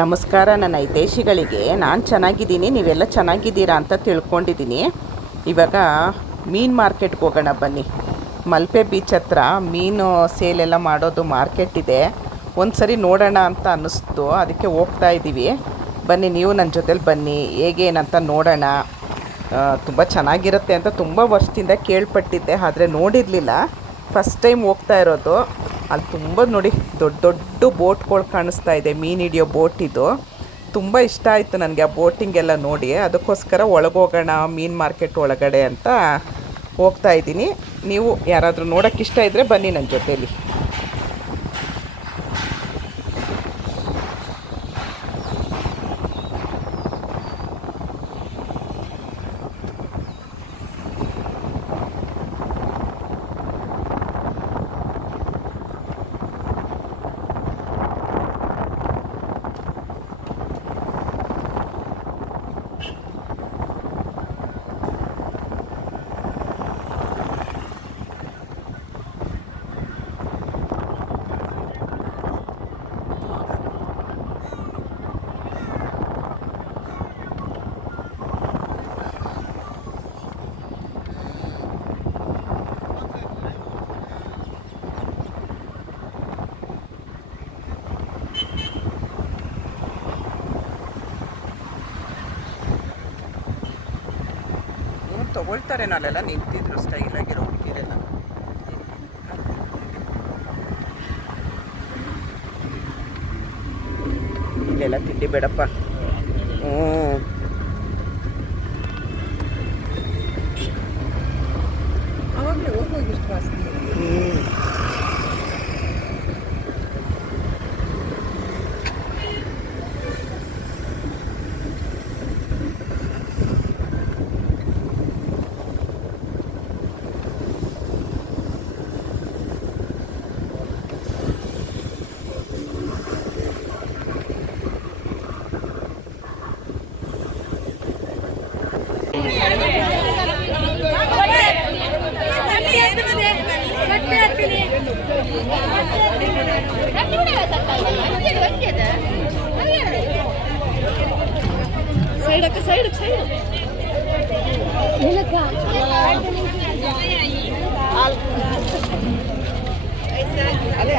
ನಮಸ್ಕಾರ, ನನ್ನ ಹಿತೈಷಿಗಳಿಗೆ. ನಾನು ಚೆನ್ನಾಗಿದ್ದೀನಿ, ನೀವೆಲ್ಲ ಚೆನ್ನಾಗಿದ್ದೀರಾ ಅಂತ ತಿಳ್ಕೊಂಡಿದ್ದೀನಿ. ಇವಾಗ ಮೀನು ಮಾರ್ಕೆಟ್ಗೆ ಹೋಗೋಣ ಬನ್ನಿ. ಮಲ್ಪೆ ಬೀಚ್ ಹತ್ರ ಮೀನು ಸೇಲೆಲ್ಲ ಮಾಡೋದು ಮಾರ್ಕೆಟ್ ಇದೆ. ಒಂದು ಸರಿ ನೋಡೋಣ ಅಂತ ಅನ್ನಿಸ್ತು. ಅದಕ್ಕೆ ಹೋಗ್ತಾ ಇದ್ದೀವಿ. ಬನ್ನಿ, ನೀವು ನನ್ನ ಜೊತೇಲಿ ಬನ್ನಿ. ಹೇಗೇನಂತ ನೋಡೋಣ. ತುಂಬ ಚೆನ್ನಾಗಿರುತ್ತೆ ಅಂತ ತುಂಬ ವರ್ಷದಿಂದ ಕೇಳ್ಪಟ್ಟಿದ್ದೆ, ಆದರೆ ನೋಡಿರಲಿಲ್ಲ. ಫಸ್ಟ್ ಟೈಮ್ ಹೋಗ್ತಾ ಇರೋದು. ಅಲ್ಲಿ ತುಂಬ ನೋಡಿ ದೊಡ್ಡ ದೊಡ್ಡ ಬೋಟ್ಗಳು ಕಾಣಿಸ್ತಾ ಇದೆ. ಮೀನು ಹಿಡಿಯೋ ಬೋಟ್ ಇದು. ತುಂಬ ಇಷ್ಟ ಆಯಿತು ನನಗೆ ಆ ಬೋಟಿಂಗ್ ಎಲ್ಲ ನೋಡಿ. ಅದಕ್ಕೋಸ್ಕರ ಒಳಗೋಗೋಣ ಮೀನು ಮಾರ್ಕೆಟ್ ಒಳಗಡೆ ಅಂತ ಹೋಗ್ತಾ ಇದ್ದೀನಿ. ನೀವು ಯಾರಾದರೂ ನೋಡೋಕ್ಕಿಷ್ಟ ಇದ್ದರೆ ಬನ್ನಿ ನನ್ನ ಜೊತೇಲಿ. ತಗೊಳ್ತಾರೆ ನಾಳೆಲ್ಲ ನಿಂತಿದ್ರು ಸ್ಟೈಲಾಗಿರೋ ಹುಡುಗಿರೆಲ್ಲ. ಇಲ್ಲೆಲ್ಲ ತಿಂಡಿ ಬೇಡಪ್ಪ. ಹ್ಞೂ சைடுக்கு சைடுக்கு சைடு அலே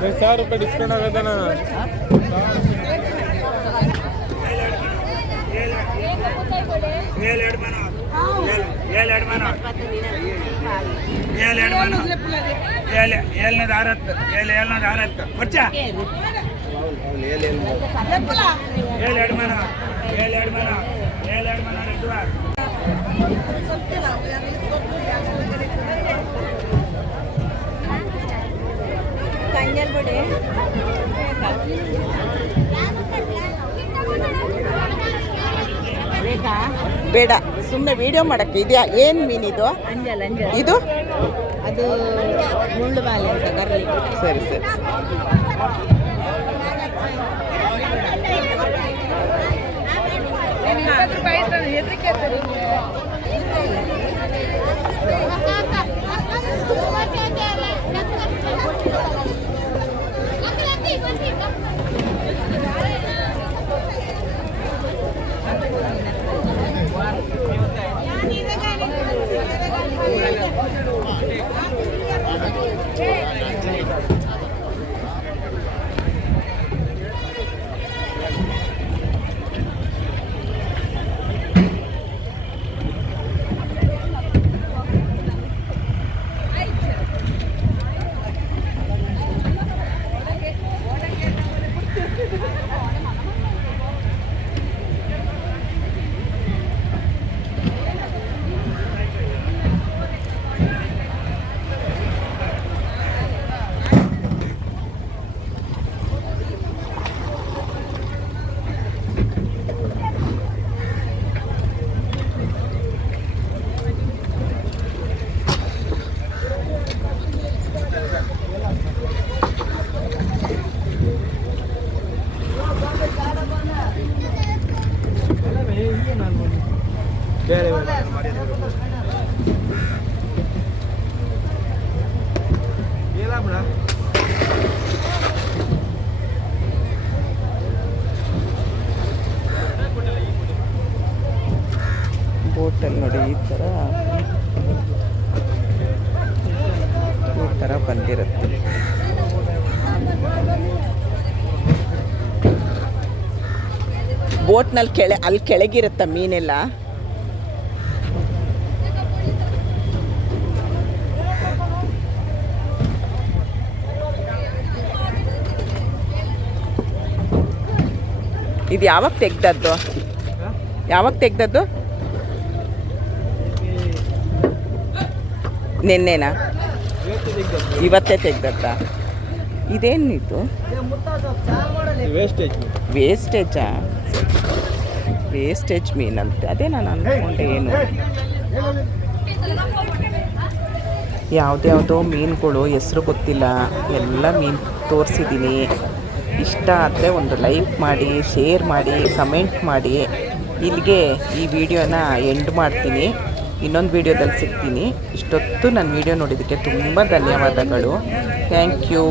ಸಾವಿರ ರೂಪಾಯಿ ಡಿಸ್ಕೌಂಟ್ ಆಗತ್ತಣ್ಣ ಏಳ್ನೂರ ಅರವತ್ತು ಏಳು ಏಳ್ನೂರ ಅರವತ್ತು ಕೊಚ್ಚ ಏಳು ಎರಡು ಮನ ಏಳು ಎರಡು ಮನ ಏಳು ಎರಡು ಮನ ಕಂಜಲ್ ಬಡಿ. ಸುಮ್ಮನೆ ವಿಡಿಯೋ ಮಾಡಕ್ಕೆ ಇದೆಯಾ? ಏನು ಮೀನಿದು ಅಂಜಲ್ ಅಂಜಲ್. ಇದು? ಅದು ಮುಳ್ಳು ಬಾಲೆ ಅಂತ ಕರಲಿ. ಸರಿ ಸರಿ. ¡Vamos! ಬೋಟಲ್ಲಿ ನೋಡಿ ಈ ಥರ ಬಂದಿರುತ್ತೆ. ಬೋಟ್ನಲ್ಲಿ ಕೆಳ ಅಲ್ಲಿ ಕೆಳಗಿರುತ್ತ ಮೀನೆಲ್ಲ? ಇದು ಯಾವಾಗ ತೆಗ್ದದ್ದು? ಯಾವಾಗ ತೆಗ್ದದ್ದು? ನಿನ್ನೆನಾ? ಇವತ್ತೇ ತೆಗ್ದತ್ತ ಇದೇನಿತ್ತು ವೇಸ್ಟೇಜ್ ವೇಸ್ಟೇಜಾ ವೇಸ್ಟೇಜ್ ಮೀನಂತೆ ಅದೇ ನಾನು ಅಂದ್ಕೊಂಡೆ ಏನು. ಯಾವುದ್ಯಾವುದೋ ಮೀನುಗಳು, ಹೆಸರು ಗೊತ್ತಿಲ್ಲ. ಎಲ್ಲ ಮೀನು ತೋರಿಸಿದ್ದೀನಿ ಇಷ್ಟ ಆದರೆ ಒಂದು ಲೈಕ್ ಮಾಡಿ ಶೇರ್ ಮಾಡಿ ಕಮೆಂಟ್ ಮಾಡಿ. ಇಲ್ಲಿಗೆ ಈ ವಿಡಿಯೋನ ಎಂಡ್ ಮಾಡ್ತೀನಿ. ಇನ್ನೊಂದು ವಿಡಿಯೋದಲ್ಲಿ ಸಿಗ್ತೀನಿ. ಇಷ್ಟೊತ್ತು ನನ್ನ ವಿಡಿಯೋ ನೋಡಿದ್ದಕ್ಕೆ ತುಂಬ ಧನ್ಯವಾದಗಳು. Thank you